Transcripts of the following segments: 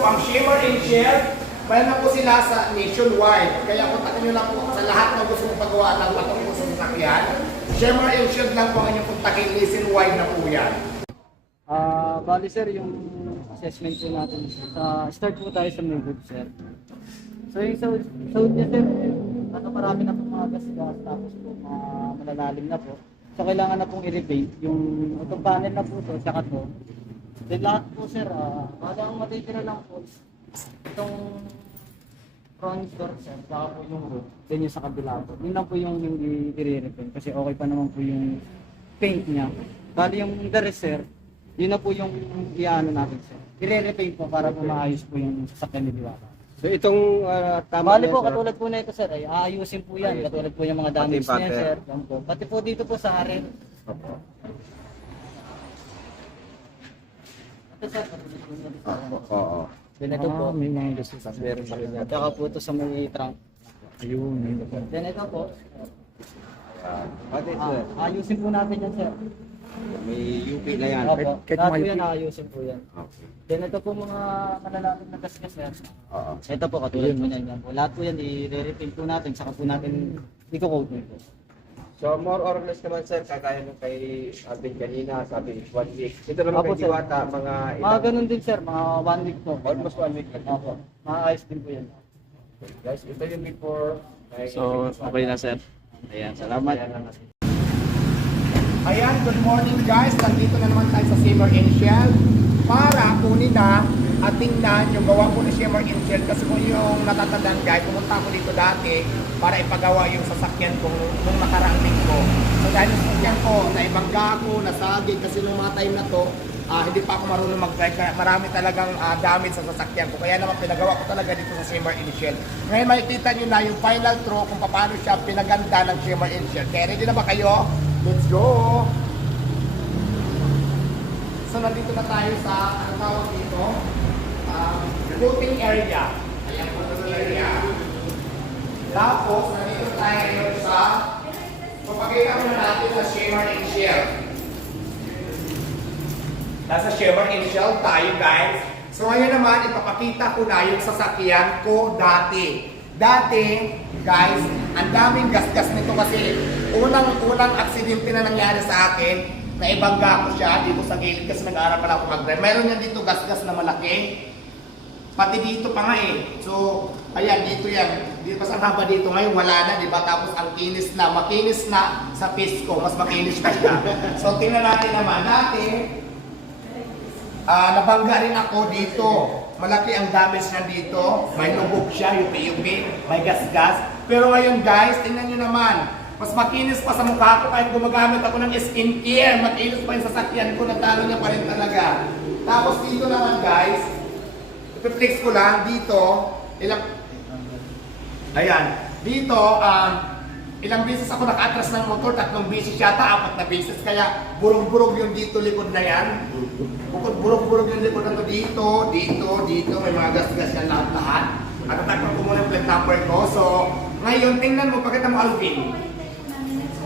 po ang Shimmer and Shell. Mayroon po sila sa nationwide. Kaya kontakin nyo lang po sa lahat ng gusto mong pagawa ng patong po sa sasakyan. Shimmer and Shell lang po ang inyong kontakin. Nationwide na po yan. Bali sir, yung assessment po natin. Start po tayo sa Maywood sir. So yung Saud niya sir, marami na po mga gas-gas tapos po malalalim na po. So kailangan na pong i-repaint yung itong panel na po to, saka to. Then lahat po sir, bali ang matitira lang po itong front door sir, saka po yung roof, then yung sa kabila po. Yun lang po yung i-repaint kasi okay pa naman po yung paint niya. Bali yung the rest sir, yun na po yung iano natin sir. I-repaint po para po maayos po yung sasakyan ni Diwata. So itong tama Bali na, po, sir. katulad po na ito sir, ay aayusin po yan. Katulad po yung mga damage Pati na yan butter. sir. Yan po. Pati po dito po sa arin. Opo. Ito sir, katulad po niya. Oo. Then ito po. May mga gusto sa Meron sa kanya. Tsaka po ito sa may trunk. Ayun, yun. Then ito po. Pati sir, Ayusin po natin yan sir. may UP na yan. Opo. kahit Lahat po may- yan, ayusin po yan. Okay. Then ito po mga malalaking na gasgas sir. Oo. Ito po, katulad po niyan. Yan po. Lahat po yan, i-repaint po natin. Saka po natin, i-coat po. So more or less naman sir, kagaya nung kay Alvin kanina, sabi 1 week. Ito naman Opo, kay sir. Diwata, mga Mga ganun din sir, mga 1 week po. almost 1 week lang. Opo. Maayos din po yan. Guys, ito yung before. So, okay na sir. Ayan, salamat. Ayan, good morning guys. Nandito na naman tayo sa Shimmer and Shell para kunin na at tingnan yung gawa po ni Shimmer and Shell. Kasi kung yung natatandaan guys, pumunta ako dito dati para ipagawa yung sasakyan ko nung nakaraang linggo. So dahil yung sasakyan ko, naibangga ako, nasagi kasi nung mga time na to, hindi pa ako marunong mag-drive. Kaya marami talagang damage sa sasakyan ko. Kaya naman pinagawa ko talaga dito sa Shimmer and Shell. Ngayon makikita nyo na yung final throw kung paano siya pinaganda ng Shimmer and Shell. Kaya ready na ba kayo? Let's go! So nandito na tayo sa, ang tawag dito, coating area. Ayan, coating area. Tapos, nandito tayo ngayon sa, papakita muna natin sa Shimmer and Shell. Nasa Shimmer and Shell tayo guys. So ngayon naman, ipapakita ko na yung sasakyan ko dati. Dati, guys, ang daming gasgas nito kasi unang aksidente na nangyari sa akin, naibangga ko siya dito sa gilid kasi nag-aaral pala ako mag-drive. Mayroon yan dito gasgas na malaki. Pati dito pa nga eh. So, ayan, dito yan. Dito pa sa haba dito. Ngayon wala na, di ba? Tapos ang kinis na, makinis na sa pisco. Mas makinis pa siya. So, tingnan natin naman. Dati, nabangga rin ako dito. Malaki ang damage na dito. May lubog siya, UP, may gas-gas. Pero ngayon guys, tingnan nyo naman. Mas makinis pa sa mukha ko kahit gumagamit ako ng skincare. Makinis pa yung sasakyan ko, natalo niya pa rin talaga. Tapos dito naman guys, ipiflex ko lang dito. Ayan, dito, ilang beses ako naka-atras ng motor, 3 beses yata, 4 na beses. Kaya burog-burog yung dito likod na yan. Bukod burog-burog yung likod na to dito, dito, may mga gas-gas yan lahat-lahat. At tatakpan ko muna yung plate number ko. So, ngayon, tingnan mo, pakita mo Alvin.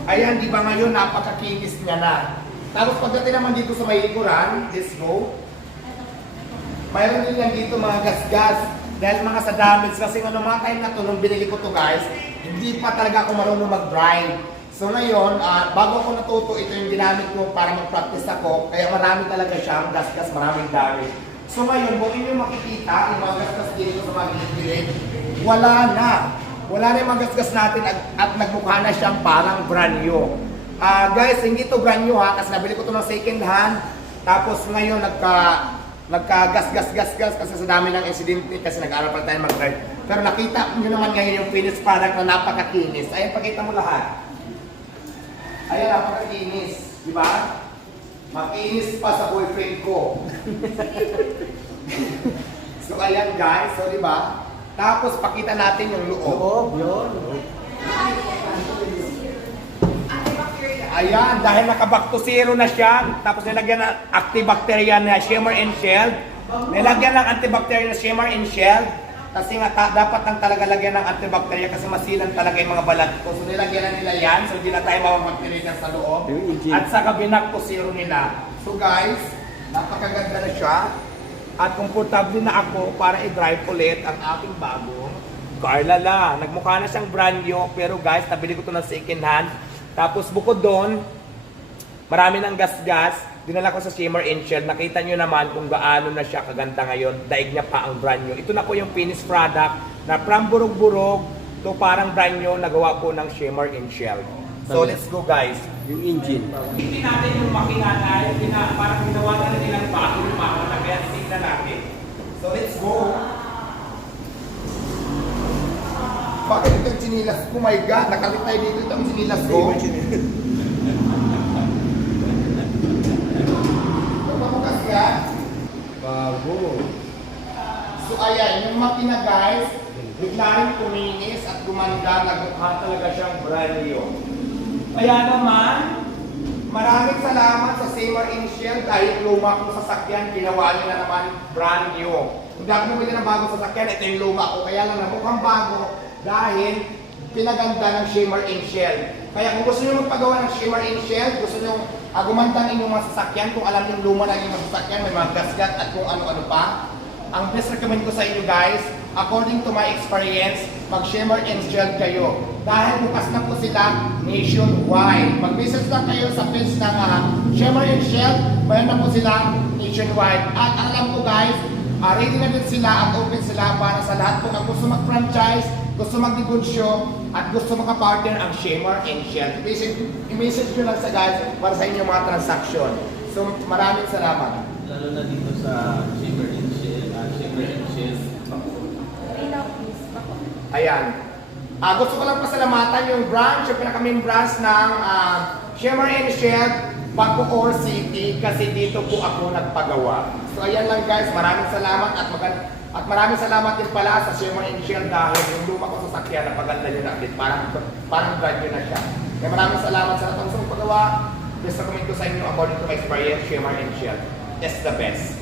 Ayan, di ba ngayon, napakakinis niya na. Tapos pagdating naman dito sa may likuran, let's go. Mayroon din yan dito mga gas-gas. Dahil mga sa damage, kasi nga mga time na to, nung binili ko to guys, hindi pa talaga ako marunong mag-drive. So ngayon, bago ako natuto, ito yung ginamit ko para mag-practice ako. Kaya marami talaga siyang gas-gas, maraming damage. So ngayon, kung inyo makikita, yung mga gas-gas dito sa mga gilid, wala na. Wala na yung mga gas-gas natin at nagmukha na siyang parang brand new. Guys, hindi to brand new ha, kasi nabili ko to ng second hand. Tapos ngayon, nagka-gas kasi sa dami ng insidente kasi nag-aaral pa tayo mag-drive. Pero nakita nyo naman ngayon yung finished product na napakakinis. Ayan, pakita mo lahat. Ayan, napakakinis. Di ba? Makinis pa sa boyfriend ko. So, ayan guys. So, di ba? Tapos, pakita natin yung loob. Oo, yun. Ayan, dahil naka-back to zero na siya, tapos nilagyan ng antibacterial na Shimmer and Shell. Nilagyan ng antibacterial na Shimmer and Shell. Kasi nga dapat lang talaga lagyan ng antibacterial kasi masilan talaga yung mga balat ko. So nilagyan na nila yan, so hindi na tayo mamamagpilitan sa loob. At saka binak to zero nila. So guys, napakaganda na siya. at komportable na ako para i-drive ulit ang aking bagong Carlala. Nagmukha na siyang brand new, pero guys, nabili ko ito ng second hand. Tapos bukod doon, marami ng gas-gas. Dinala ko sa Shimmer and Shell. Nakita nyo naman kung gaano na siya kaganda ngayon. Daig niya pa ang brand new. Ito na po yung finished product na from burog-burog to parang brand new nagawa po ng Shimmer and Shell. So let's go guys. Yung engine. Hindi natin yung makina na parang ginawa na nilang bago yung makina. Kaya tingnan natin. So let's go. Bakit ito yung sinilas ko? Oh my God, nakalit tayo dito. Ito ang sinilas ko. Ito mabukas ka. Bago. So ayan, yung makina guys, bigla rin kuminis at gumanda. Nagmukha talaga siyang brand new. Kaya naman, maraming salamat sa Shimmer and Shell dahil luma kong sasakyan, ginawa niyo na naman brand new. Hindi ako bumili ng bagong sasakyan, ito yung luma ko. Kaya lang namukhang bago dahil pinaganda ng Shimmer and Shell. Kaya kung gusto niyo magpagawa ng Shimmer and Shell, gusto niyo agumanda ng inyong mga sasakyan, kung alam niyo luma na inyong mga sasakyan, may mga gasgat at kung ano-ano pa, ang best recommend ko sa inyo guys, according to my experience, mag-Shimmer and Shell kayo. Dahil bukas na po sila nationwide. Mag-visit lang kayo sa page ng Shimmer and Shell, mayroon na po sila nationwide. At alam ko guys, ready na din sila at open sila para sa lahat po na gusto mag-franchise, gusto mag-negosyo, at gusto makapartner ang Shimmer and Shell. I-message nyo lang sa guys para sa inyong mga transaction. So maraming salamat. Lalo na dito sa Shimmer and Shell, Ayan. Gusto ko lang pasalamatan yung branch, yung pinaka-main branch ng Shimmer and Shell, Bacoor City, kasi dito po ako nagpagawa. So ayan lang guys, maraming salamat at maraming salamat din pala sa Shimmer and Shell dahil yung luma ko sa sakyan, napaganda nyo na ulit, parang brand new na siya. Kaya maraming salamat sa natang paggawa. Best recommend ko sa inyo according to my experience, Shimmer and Shell. That's the best.